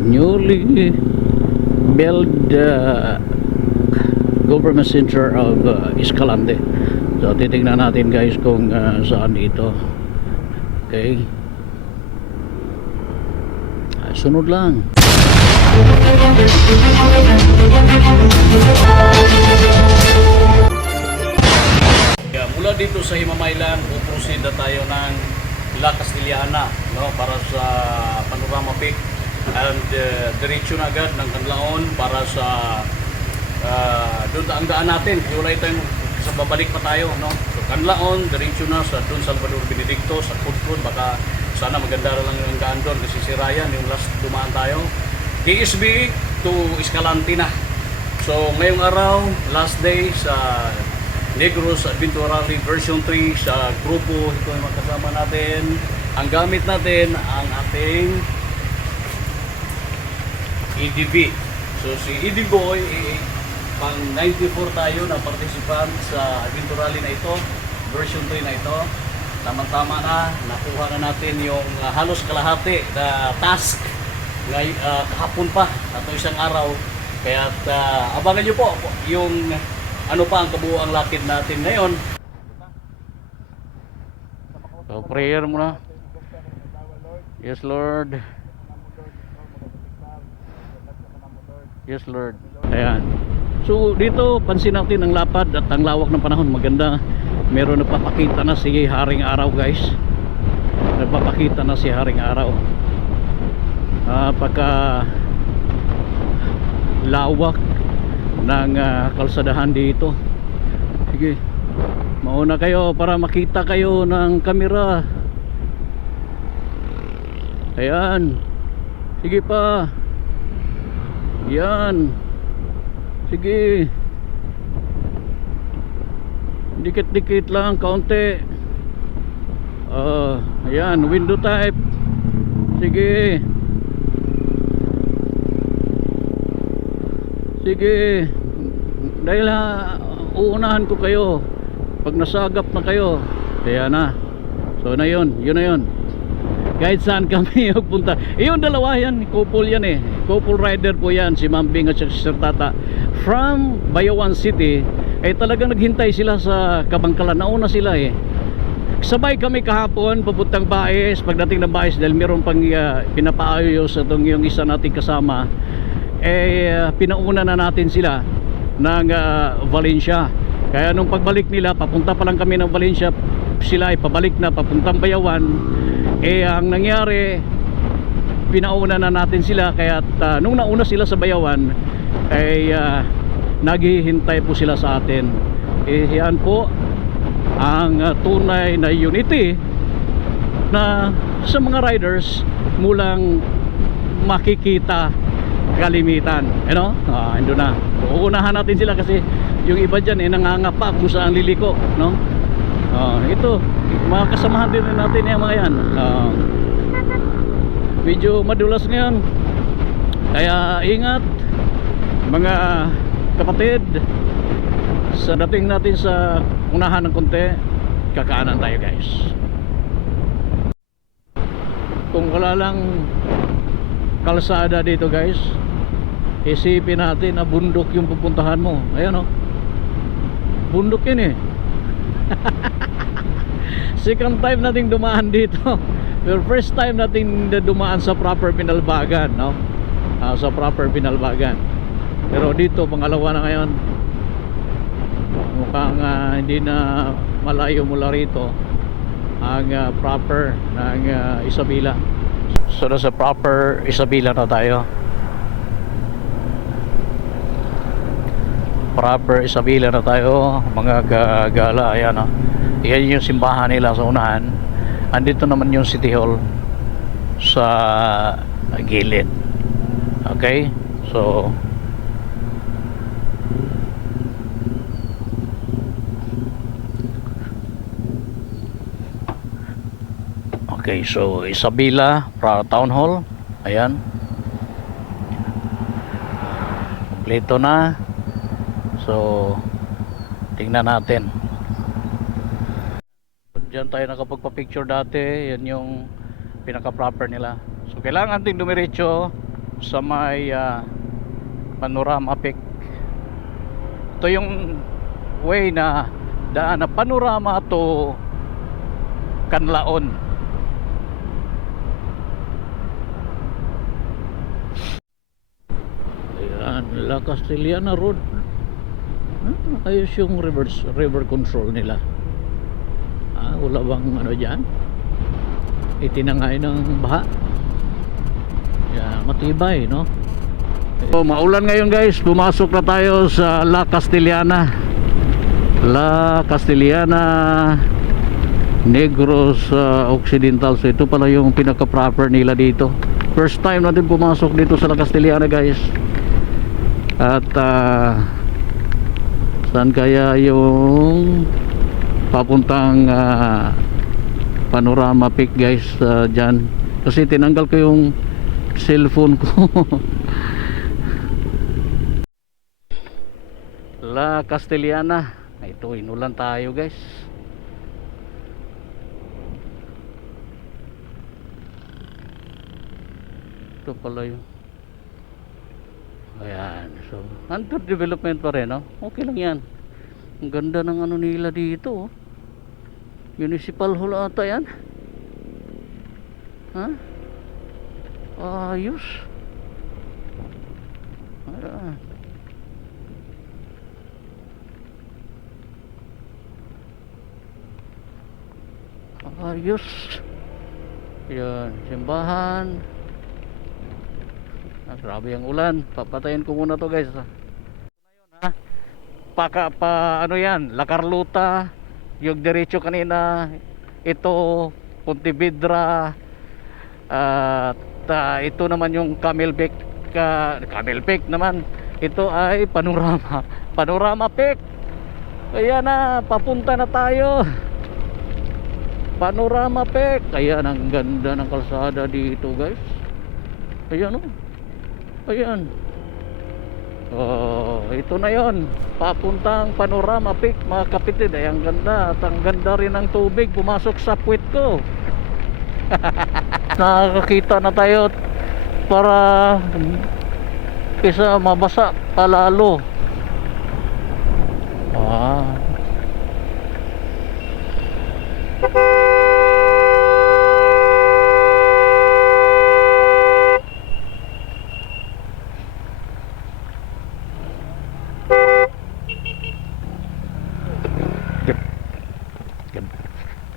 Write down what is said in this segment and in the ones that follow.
Newly built government center of Escalante. So titingnan natin guys kung saan dito. Okay, sunod lang. Mula dito sa Himamaylan, puproceed na tayo ng La Castellana, no, para sa Panorama Peak, and diretso na agad ng Canlaon para sa doon ang daan natin. Wala tayong sa babalik pa tayo, no. So Canlaon, diretso na sa Don Salvador Benedicto, sa Pudpud. Baka sana maganda lang yung daan doon kasi si Ryan yung last dumaan tayo. DSB to Escalante na. So ngayong araw, last day sa Negros Adventure Rally version 3 sa grupo. Ito yung makasama natin. Ang gamit natin ang ating EDB. So si EDB Boy, pang 94 tayo na participant sa Adventure Rally na ito, version 3 na ito. Tama-tama na, nakuha na natin yung halos kalahati na task kahapon pa, at isang araw. Kaya abangan nyo po yung ano pa ang kabuuang lakid natin ngayon. So prayer muna. Yes Lord. Yes Lord. Ayan. So dito pansin natin ang lapad at ang lawak ng panahon. Maganda. Meron nagpapakita na si Haring Araw guys. Nagpapakita na si Haring Araw. Pagka lawak ng kalsadahan dito. Sige, mauna kayo para makita kayo ng kamera. Ayan, sige pa. Yan, sige, dikit-dikit lang, kaunti. Ayan, window type. Sige, sige, dahil uunahan ko kayo pag nasagap na kayo. Kaya na. So na yun na yun. Kahit saan kami magpunta. Yung dalawa yan, couple yan eh. Couple rider po yan, si Mambing at si Sir Tata. From Bayawan City, eh talagang naghintay sila sa Kabangkalan. Nauna sila eh. Sabay kami kahapon papuntang Baes. Pagdating ng Baes, dahil meron pang pinapaayos itong yung isa nating kasama, pinauna na natin sila ng Valencia. Kaya nung pagbalik nila, papunta pa lang kami ng Valencia, sila ay pabalik na papuntang Bayawan. Ang nangyari, pinauna na natin sila. Kaya nung nauna sila sa Bayawan, naghihintay po sila sa atin. Yan po ang tunay na unity na sa mga riders mulang makikita kalimitan, ando na. Uunahan natin sila kasi yung iba dyan nangangapa kung saan liliko, no? Ito, mga kasamahan din natin yung mga yan. Medyo madulas ngayon, kaya ingat mga kapatid. Sa dating natin sa unahan ng konti, kakaanan tayo guys. Kung wala lang kalsada dito guys, isipin natin na bundok yung pupuntahan mo. Ayan o, bundok yun eh. Second time nating dumaan dito. Pero first time nating dumaan sa proper Pinalbagan, no? Sa proper Pinalbagan. Pero dito pangalawa na ngayon. Mukhang hindi na malayo mula rito ang proper ng Isabela. So nasa proper Isabela na tayo. Proper Isabela na tayo, mga gala. Ayan o, yan yung simbahan nila sa unahan. Andito naman yung City Hall sa gilid. Okay, so okay, so Isabela Town Hall. Ayan, kompleto na. So tingnan natin. Diyan tayo nakapagpa-picture dati. Yan yung pinaka-proper nila. So kailangan ting dumiretso sa may Panorama Peak. Ito yung way na daan na Panorama to Canlaon. Ayan, La Castellana Road. Ayos yung river control nila. Wala bang ano dyan? Itinangay ng baha. Matibay, no? So, maulan ngayon guys. Pumasok na tayo sa La Castellana. La Castellana Negros Occidental. So ito pala yung pinaka-proper nila dito. First time natin pumasok dito sa La Castellana guys. At saan kaya yung papuntang Panorama Peak guys, dyan. Kasi tinanggal ko yung cellphone ko. La Castellana. Ito, inulan tayo guys. Ito pala yung ayan. So, under development pa rin, no? Okay lang yan. Ang ganda ng ano nila dito, oh. Municipal hall ata yan. Ayos. Ayan. Ayos. Yan, simbahan. Grabe ang ulan. Papatayin ko muna to guys. Ano yan, La Carlota. Yung diretso kanina, ito Pontevedra. At ito naman yung Camelback. Camelback naman. Ito ay Panorama Peak. Ayan na, papunta na tayo. Panorama Peak. Ayan, ang ganda ng kalsada dito guys. Ayan, oh. Ayan. Ito na yon, papuntang Panorama Peak mga kapitid. Ay ang ganda. At ang ganda rin ng tubig pumasok sa puwet ko. Nakakita na tayo para kaysa mabasa palalo.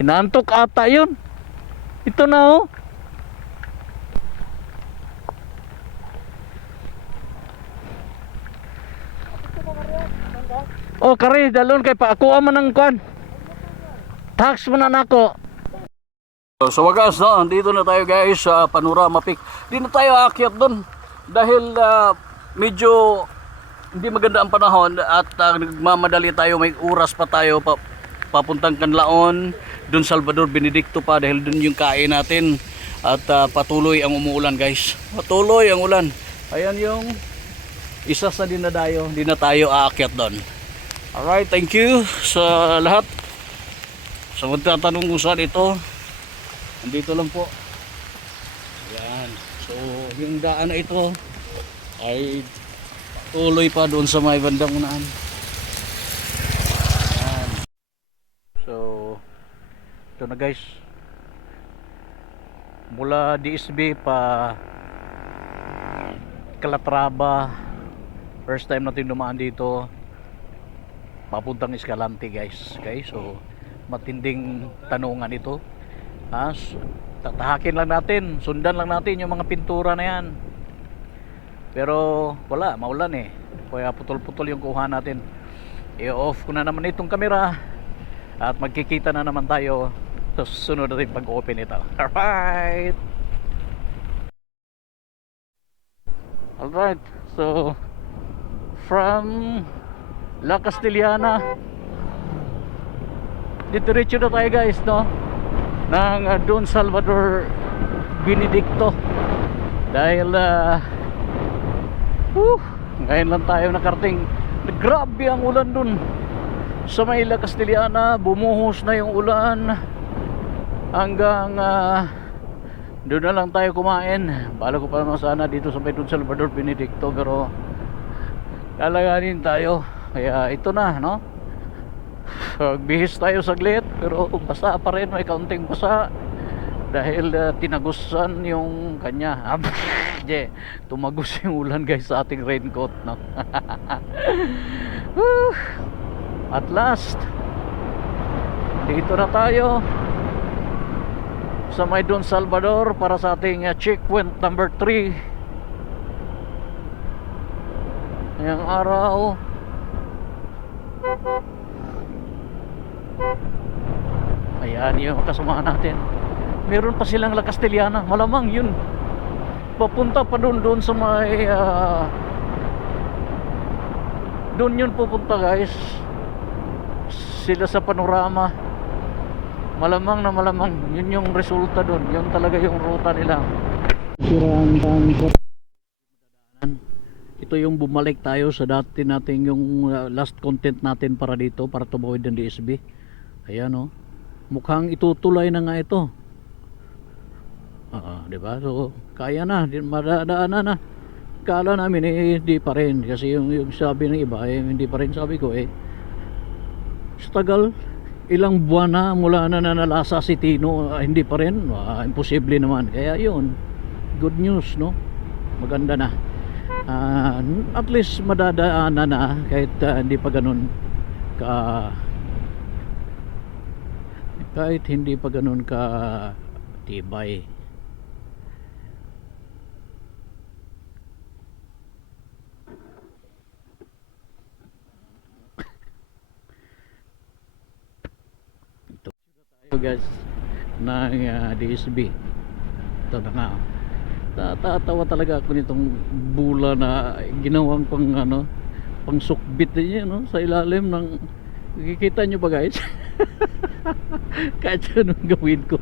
Inaantok ata yun. Ito na, oh. Oh, kari dalon kay paakuha man ng kwan. Tax man nako. So wagas na, dito na tayo guys sa Panorama Peak. Di na tayo aakyat doon dahil medyo hindi maganda ang panahon at nagmamadali tayo, may oras pa tayo papuntang Canlaon, Don Salvador Benedicto pa dahil dun yung kain natin. At patuloy ang umuulan guys. Patuloy ang ulan. Ayan yung isa sa dinadayo. Hindi na tayo aakyat doon. Alright, thank you sa lahat. Sa magtatanong kung saan ito, andito lang po. Ayan. So yung daan na ito ay tuloy pa doon sa may bandang unahan. Ito na guys, mula DSB pa Calatrava, first time natin dumaan dito papuntang Escalante guys. Okay, so matinding tanungan ito. Tatahakin lang natin, sundan lang natin yung mga pintura na yan, pero wala, maulan eh, kaya putol-putol yung kuha natin. I-off ko na naman itong camera at magkikita na naman tayo sa susunod natin pag-open ito. Alright, so from La Castellana diretso na tayo guys, no, ng Don Salvador Benedicto dahil ngayon lang tayo nakarating. Grabe ang ulan dun sa may La Castellana. Bumuhos na yung ulan hanggang Doon na lang tayo kumain. Bala ko pa naman sana dito sa may Don Salvador Benedicto, pero lalaganin tayo. Kaya ito na, no? Bihis tayo saglit, pero basa pa rin, may kaunting basa dahil tinagusan yung kanya. Tumagos yung ulan guys sa ating raincoat, no? At last, dito na tayo sa may Don Salvador para sa ating checkpoint number 3 ngayong araw. Ayan yung kasama natin. Meron pa silang La Castellana, malamang yun papunta pa doon sa may doon yun pupunta guys, sila sa Panorama. Malamang na malamang yun yung resulta doon, yun talaga yung ruta nila. Ito yung bumalik tayo sa dati nating yung last content natin para dito, para tumawid ng DSB. Ayan o, mukhang itutulay na nga ito. Diba? So kaya na, madadaanan na. Kala namin hindi pa rin, kasi yung sabi ng iba hindi pa rin. Sabi ko sa tagal, ilang buwan na mula na nalasa si Tino, hindi pa rin, imposible naman. Kaya yun, good news, no? Maganda na. At least madadaanan na kahit hindi pa ganun kahit hindi pa ganun ka tibay. Guys ng DSB, ito na nga. Natatawa talaga ako nitong bula na ginawang pang sukbit niya, no? Sa ilalim ng, kikita nyo ba guys? Kahit anong gawin ko,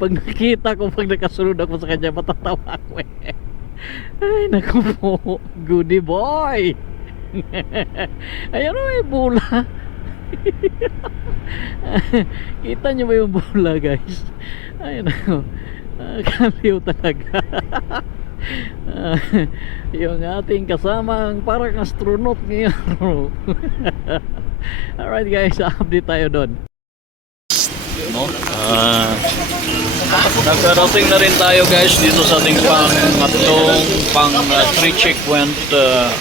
pag nakita ko, pag nakasunod ako sa kanya, matatawa ako ay naku po, goodie boy. Ayan o, may bula. Kita nyo ba yung bola guys? Ay nako, kaliw talaga. Yung ating kasamang parang astronaut ngayon. Alright guys, update tayo doon, no? Nakarating na rin tayo guys dito sa ating pang 3 checkpoint,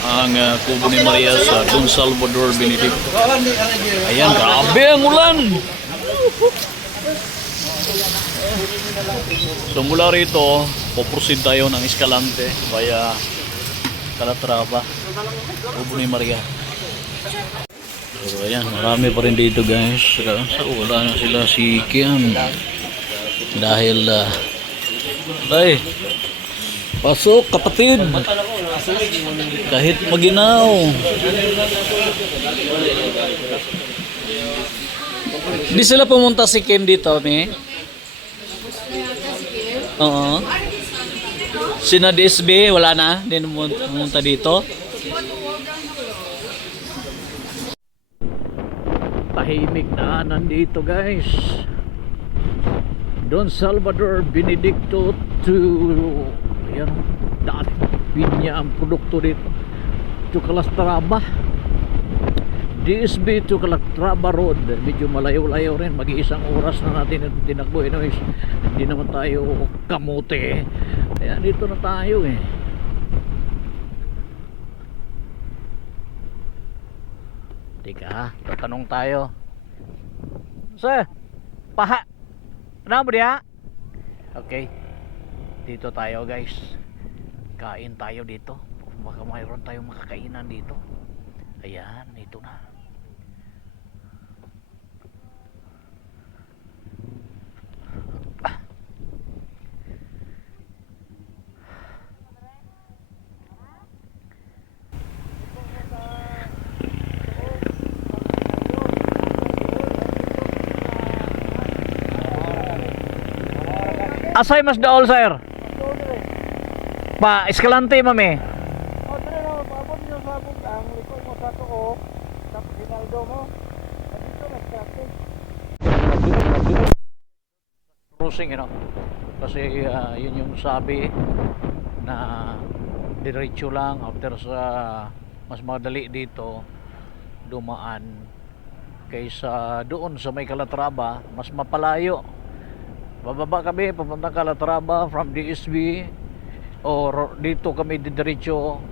ang Kubo ni Maria sa Don Salvador Benedicto. Ayan, grabe ang ulan. So mula rito puproceed tayo ng Escalante via Calatrava, Kubo ni Maria. So ayan, marami pa rin dito guys. So wala na sila si Kian dahil ay pasok kapatid kahit maginaw. Di sila pumunta si Kim dito ni? Oo. Sina DSB wala na din pumunta dito. Tahimik na nandito guys, Don Salvador Benedicto to yan, daan pinya ang produkto dito to Calatrava, DSB to Calatrava Road. Medyo malayo-layo rin, mag-iisang oras na natin tinakbo. Anyways, hindi naman tayo kamote, kaya dito na tayo Tika, tatanong tayo. Sir, paha ano ba diya? Okay, dito tayo guys, kain tayo dito. Baka mayroon tayong makakainan dito. Ayan, ito na. Asay mas daol sir? Pa Escalante mami. Crossing, you know. kasi yun yung sabi na diretso lang after sa mas madali dito dumaan kaysa doon sa may Calatrava, mas mapalayo. Bababa kami papunta Calatrava from DSB or dito kami didiretso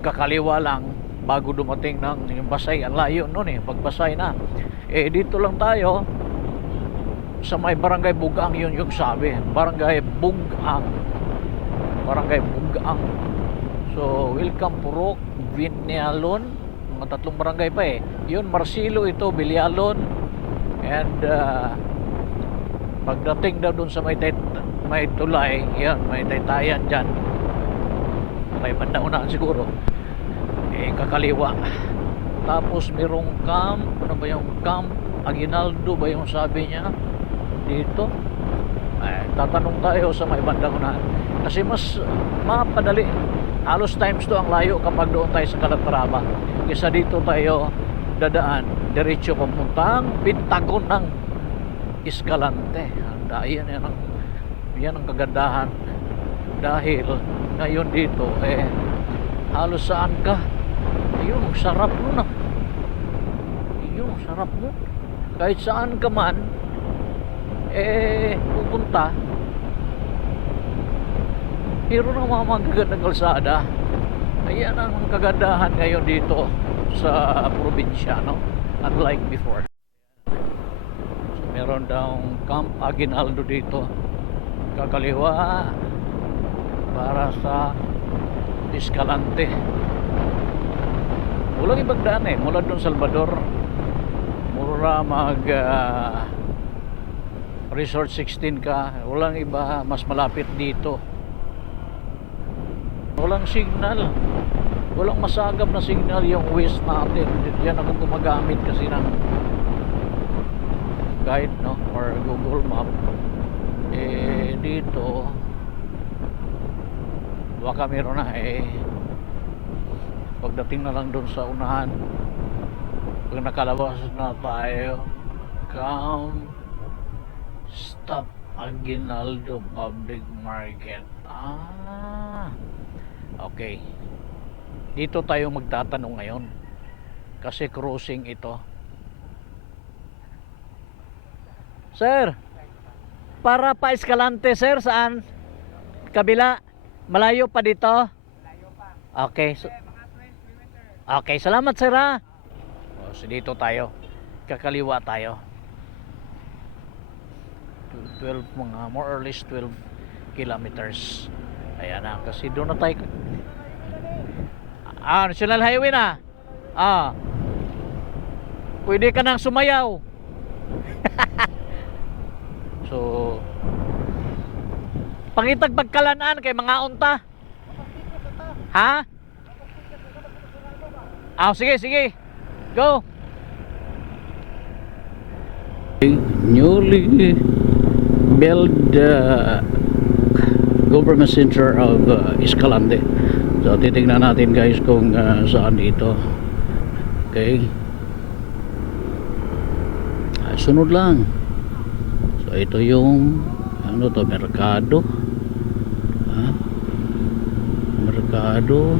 kakaliwa lang bago dumating ng yung Basay. Ang layo noon eh, pag Basay na dito lang tayo sa may Barangay Bugang. Yun yung sabi, Barangay Bugang, Barangay Bugang. So welcome Purok, Vinyalon, mga tatlong barangay pa eh. Yun Marcelo, ito Bilyalon, and pagdating daw dun sa may tulay, yan may taytayan dyan, may bandang unahan siguro, kakaliwa. Tapos merong camp, ano ba yung camp Aguinaldo ba yung sabi niya dito. Tatanong tayo sa may bandang unahan kasi mas mapadali, halos times 2 ang layo kapag doon tayo sa Calatrava kaysa dito tayo dadaan diretso papuntang Pentagon ng Escalante. Yan ang kagandahan dahil ngayon dito halos saan ka, yun sarap nun yun sarap nun, kahit saan ka man pupunta, hiro ng mga magagandang kalsada. Ayan ang kagandahan ngayon dito sa probinsya, no? Unlike before. So, meron daw Camp Aguinaldo dito kakaliwa para sa Escalante. Walang ibang daan mula doon Salvador mura mag Resort 16 ka, walang iba, mas malapit dito. Walang signal, walang masagap na signal yung west natin. Diyan ako gumagamit kasi ng guide, no, or Google Map. Dito baka meron na pagdating na lang doon sa unahan, pag nakalabas na tayo, stop Aguinaldo Public Market. Okay, dito tayo magtatanong ngayon kasi crossing ito. Sir, para pa Escalante sir, saan? Kabila? Malayo pa dito? Malayo pa. Okay, okay, salamat sir ha. So dito tayo, kakaliwa tayo. 12, mga more or less 12 kilometers. Ayan na, kasi doon na tayo. National Highway na. Pwede ka nang sumayaw. So pangitag pagkalanaan kay mga unta. Ha? Sige, sige. Go. Newly built government center of Escalante. So titingnan natin guys kung saan dito. Okay, sunod lang. So ito yung ano to, merkado. Merkado.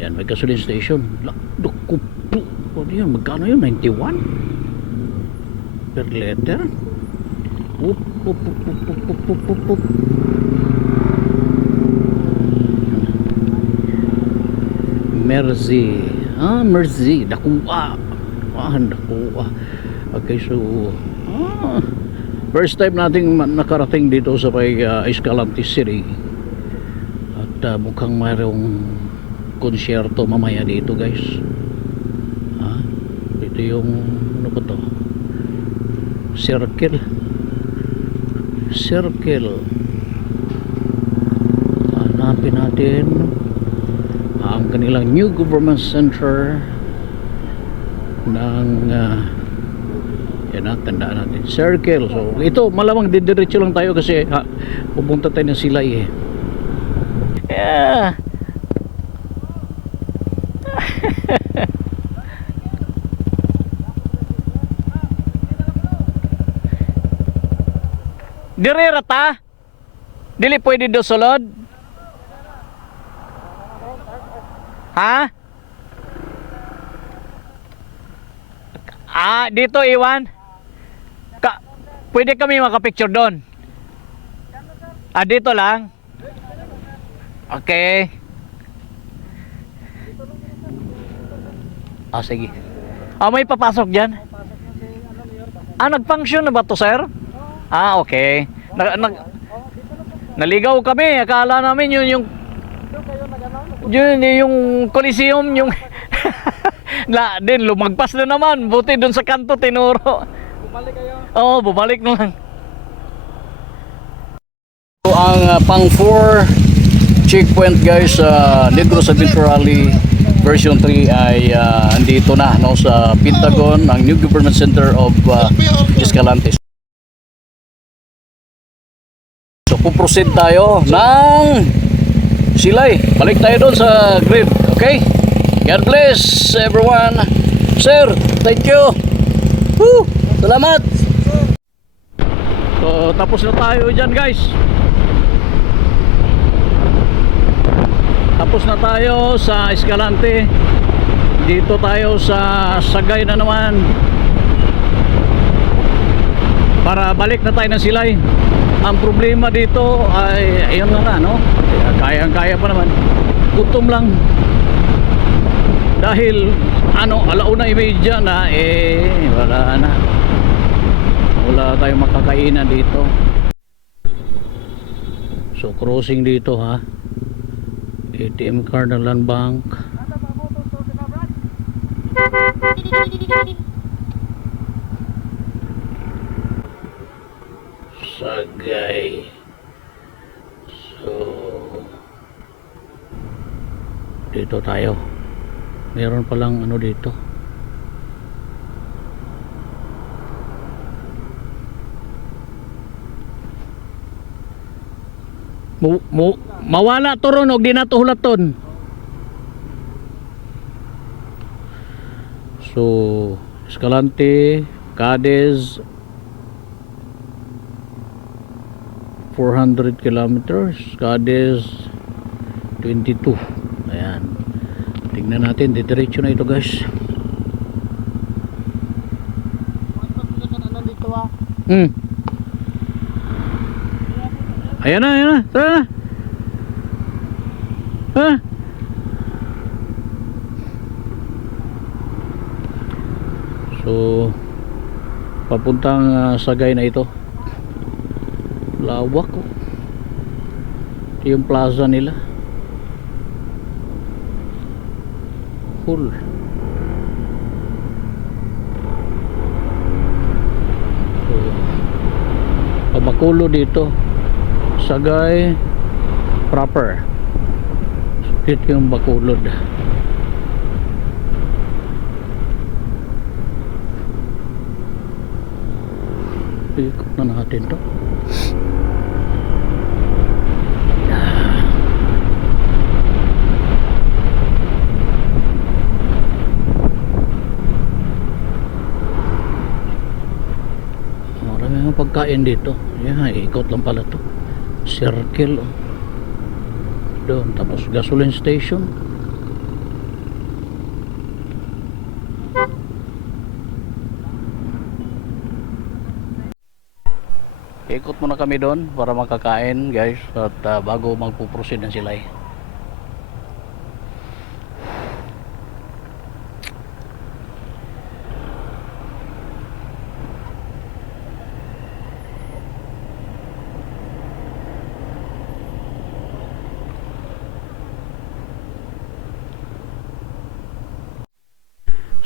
Yan, may gasoline station. Naku po, ano yun, magkano yun? 91 per liter. Up. Mercy. Mercy. Dakuha. Dakuha. Okay, so first time nating nakarating dito sa may Escalante City. At mukhang mayroong konsyerto mamaya dito guys. Ito yung ano ba to? Circle. Hanapin natin ang kanilang new government center ng yan, tandaan natin, Circle. So ito malamang didiretso lang tayo kasi pupunta tayo ng Silay yeah. Dire rata? Dili pwede do sulod? Ha? Dito iwan. Pwede kami makapicture doon. Dito lang. Okay. Sige. May papasok dyan? Nag-function na ba to, sir? Okay. Naligaw kami. Akala namin yun yung Coliseum, yung lumagpas na naman. Buti dun sa kanto tinuro. Bumalik kayo? Oo, bumalik na lang. So, ang pang 4 checkpoint guys, Negros Adventure Rally version 3 ay andito na, no, sa Pentagon, ang New Government Center of Escalante. So puproceed tayo ng Silay. Balik tayo doon sa grid. Okay? God bless everyone. Sir, thank you. Woo! Salamat. So tapos na tayo dyan guys. Tapos na tayo sa Escalante. Dito tayo sa Sagay na naman. Para balik na tayo ng Silay. Ang problema dito ay ayun nga, no? Kaya pa naman. Gutom lang. Dahil alauna imedya na, wala na. Wala tayong makakainan dito. So crossing dito ha. ATM card ng Land Bank. Sagay. So dito tayo. Meron palang dito. Mawala to ron og di na to hulaton. So Escalante, Cadiz, 400 kilometers, Cadiz 22. Ayan. Tingnan natin, diretso na ito guys. Ayan na. Tara na. So papuntang Sagay na ito. Lawak oh. Ito yung plaza nila. Full. So, Bacolod dito. Sagay proper. Ito yung Bacolod. Ikot na natin to. Marami mga pagkain dito. Yan, ikot lang pala to. Circle doon, tapos gasoline station. Ikot muna kami doon para makakain guys, at bago magpuproceed ng Silay.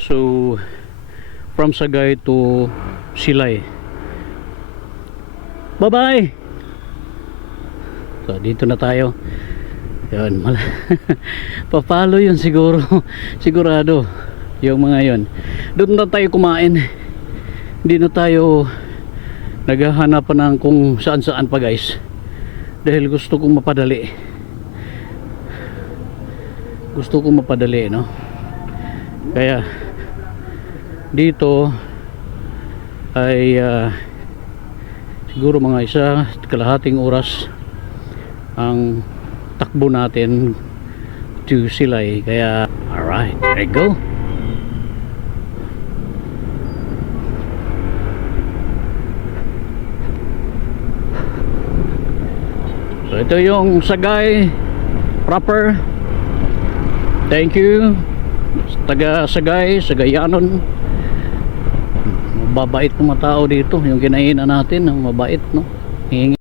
So from Sagay to Silay. Bye bye. So dito na tayo. Yun, papalo yun siguro. Sigurado yung mga yun. Doon na tayo kumain. Hindi na tayo naghahanap pa ng kung saan saan pa guys, dahil gusto kong mapadali, no? Kaya dito ay Siguro mga isa kalahating oras ang takbo natin to Silay. Kaya alright, there you go. So ito yung Sagay proper. Thank you taga Sagay, Sagayanon. Mababait ng mga tao dito. Yung kinainan natin, mabait, no? Hingi.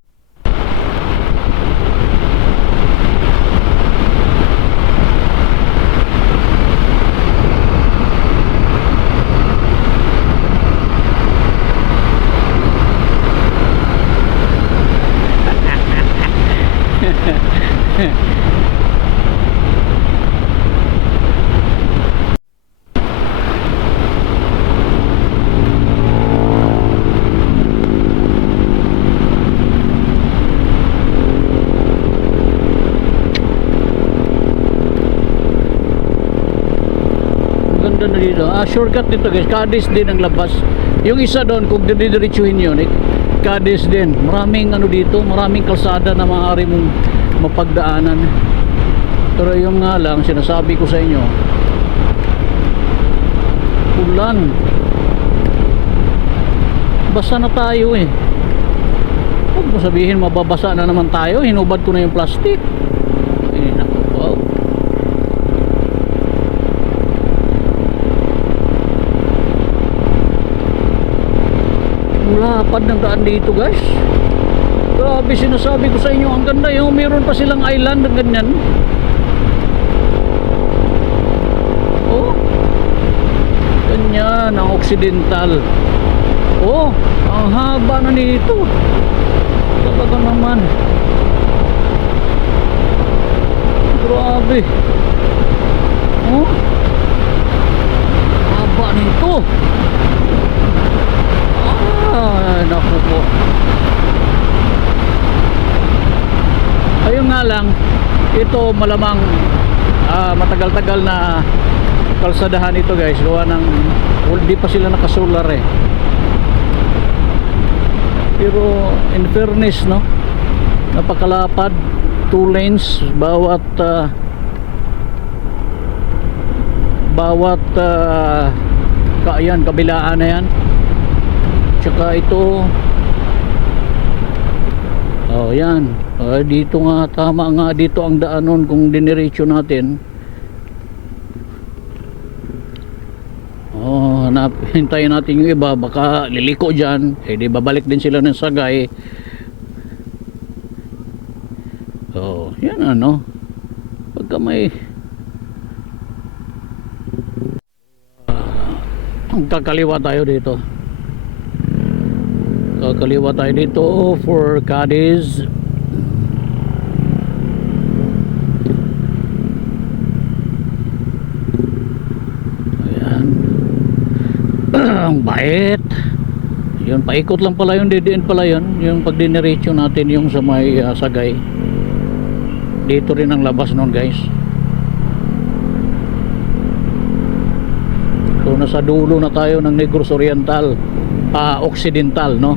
Ganda na dito. Shortcut dito guys. Cadiz din ang labas. Yung isa doon kung didiretsuhin yun, Cadiz din. Maraming ano dito, maraming kalsada na maaari mong mapagdaanan. Pero yung nga lang sinasabi ko sa inyo, ulan. Basa na tayo eh. Huwag mo sabihin mababasa na naman tayo. Hinubad ko na yung plastic. Eh, naku po. Lapad ng daan dito guys. Grabe, sinasabi ko sa inyo, ang ganda yung meron pa silang island na ganyan. Oh, ganyan ang Occidental. Oh, ang haba na nito. Talaga naman. Grabe. Oh, haba nito. Ay, naku po. Ayun nga lang, ito malamang matagal-tagal na kalsadahan ito guys. Gawa ng, hindi pa sila nakasolar eh. Pero in fairness, no, napakalapad. 2 lanes bawat ayan, kabilaan na yan. Tsaka ito, oh yan, dito nga, tama nga, dito ang daanon kung diniretso natin. Oh, hintayin natin yung iba, baka liliko dyan, di babalik din sila ng Sagay. Oh, yan ano, pagka may kakaliwa tayo dito. Kakaliwa tayo dito for Cadiz. Ayan. Ang bait. Yun, paikot lang pala yun, didiin pala yun. Yung pagdiniretso natin yung sa may Sagay. Dito rin ang labas nun guys. So nasa dulo na tayo ng Negros Oriental, Occidental, no?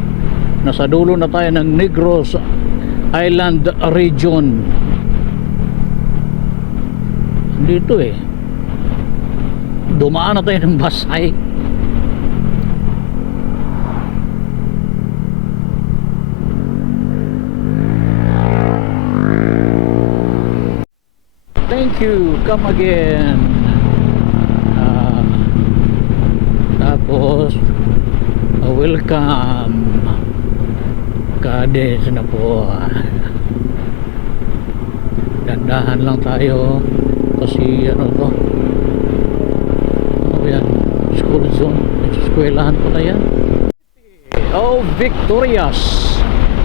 Nasa dulo na tayo ng Negros Island region. Dito eh, dumaan na tayo ng Basay. Thank you, come again. Tapos welcome Cadiz na po. Dandahan lang tayo kasi ano to, ano yan, school zone, eskwelahan pala yan. Oh, Victorious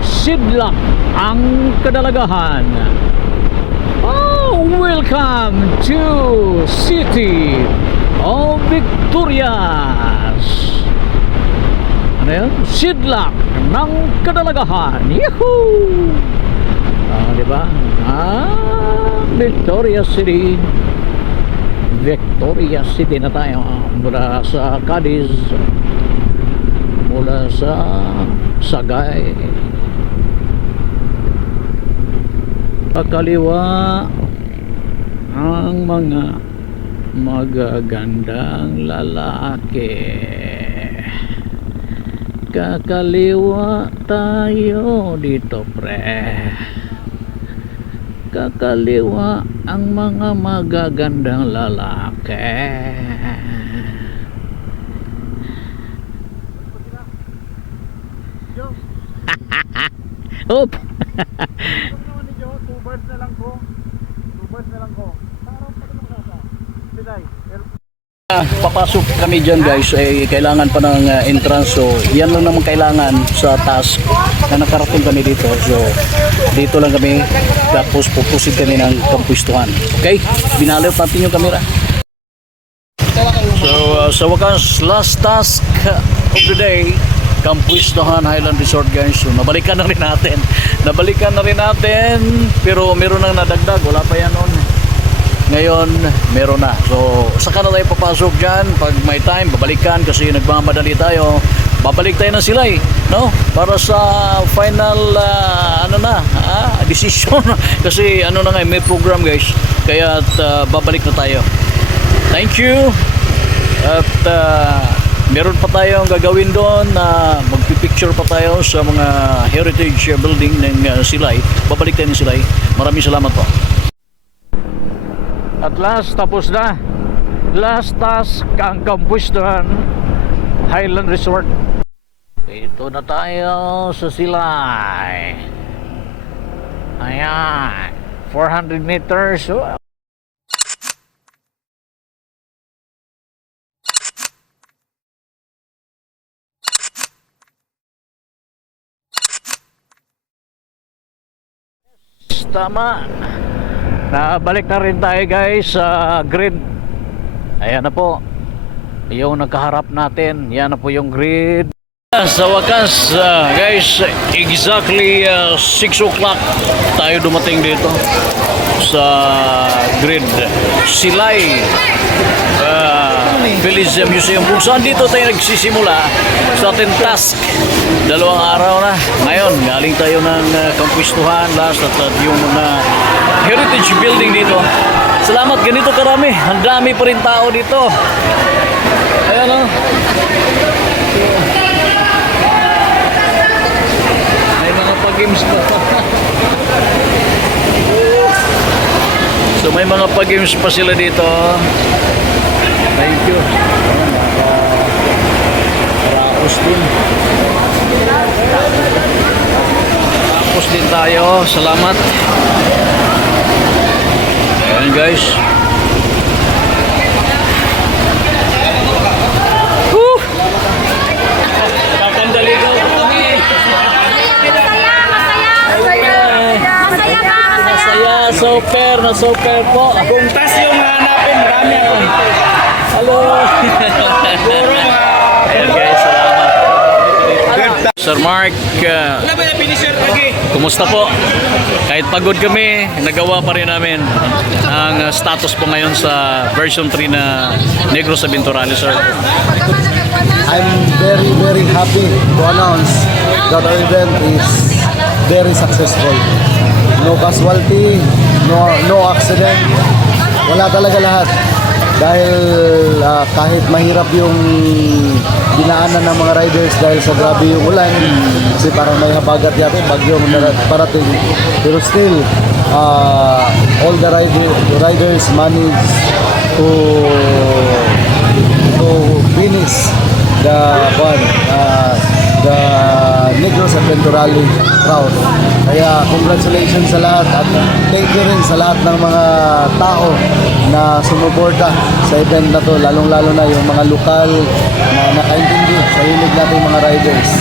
Sidlak ang kadalagahan. Oh, welcome to City of Victorious. Ano yan? Sidlak ng kadalagahan. Yahoo! Diba? Victorious City. Victorious City na tayo mula sa Cadiz, mula sa Sagay. kakaliwa ang mga magagandang lalaki. Kakaliwa tayo dito, pre. Kakaliwa ang mga magagandang lalaki. Op. Papasok kami dyan, guys, kailangan pa ng entrance, so yan lang naman kailangan sa task na nakarating kami dito. So dito lang kami, tapos pupusin kami ng kampuistuhan. Okay, binalot natin yung camera. So sa wakas, last task of the day, Kampuistuhan Highland Resort, guys. So nabalikan na rin natin, pero meron nang nadagdag, wala pa yan noon. Ngayon meron na, so saka na tayo papasok dyan pag may time, babalikan kasi nagmamadali tayo, babalik tayo ng Silay, no, para sa final decision kasi ano na nga, may program, guys, kaya babalik na tayo. Thank you. At meron pa tayong gagawin doon na magpipicture pa tayo sa mga heritage building ng Silay. Babalik tayo ng Silay. Maraming salamat po. At last, tapos na. Last task ang Kampuistuhan Highland Resort. Ito na tayo sa Silay. Ayan, 400 meters. Tama. Nabalik na rin tayo, guys, sa grid. Ayan na po yung nagkaharap natin. Yan na po yung grid. Sa wakas, guys, exactly 6 o'clock tayo dumating dito sa grid Silay Village Museum, kung saan dito tayo nagsisimula sa ating task. 2 araw na. Ngayon, galing tayo ng Kampuistuhan last at yung mga heritage building dito. Salamat, ganito karami. Ang dami pa rin tao dito. Ayan o. May mga pag-games pa. So may mga pag-games pa sila dito. Thank you. Rapos din. Rapos din tayo. Salamat. Ayan, guys. Kakandali ko kami. Masaya. Super. Na super po. Kung tas yung hanapin, marami ako. Hello. Ayan, guys, salamat. Sir Mark, kumusta po? Kahit pagod kami, nagawa pa rin namin ang status po ngayon sa version 3 na Negros Aventurales, sir. I'm very, very happy to announce that our event is very successful. No casualty, no accident. Wala talaga lahat. Dahil kahit mahirap yung dinaanan ng mga riders dahil sa grabe yung ulan, kasi parang may habagat yata, bagyong parating. Pero still, all the riders managed to finish the Negros Aventurales crowd. Kaya congratulations sa lahat at thank you rin sa lahat ng mga tao na sumuporta sa event na to, lalong-lalo na yung mga lokal na nakaintindi sa hilig nating mga riders.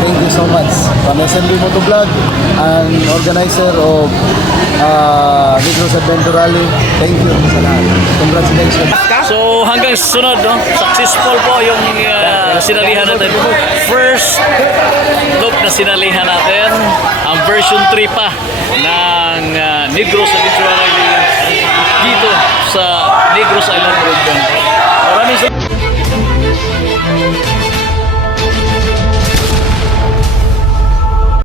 Thank you so much. From SMB Motovlog and organizer of Negros Aventurales, thank you sa lahat. Congratulations. So hanggang sunod, no? Successful po yung sinalihan natin. First look na sinalihan natin ang version 3 pa ng Negros Aventurales dito sa Negros Island Road. Maraming salamat.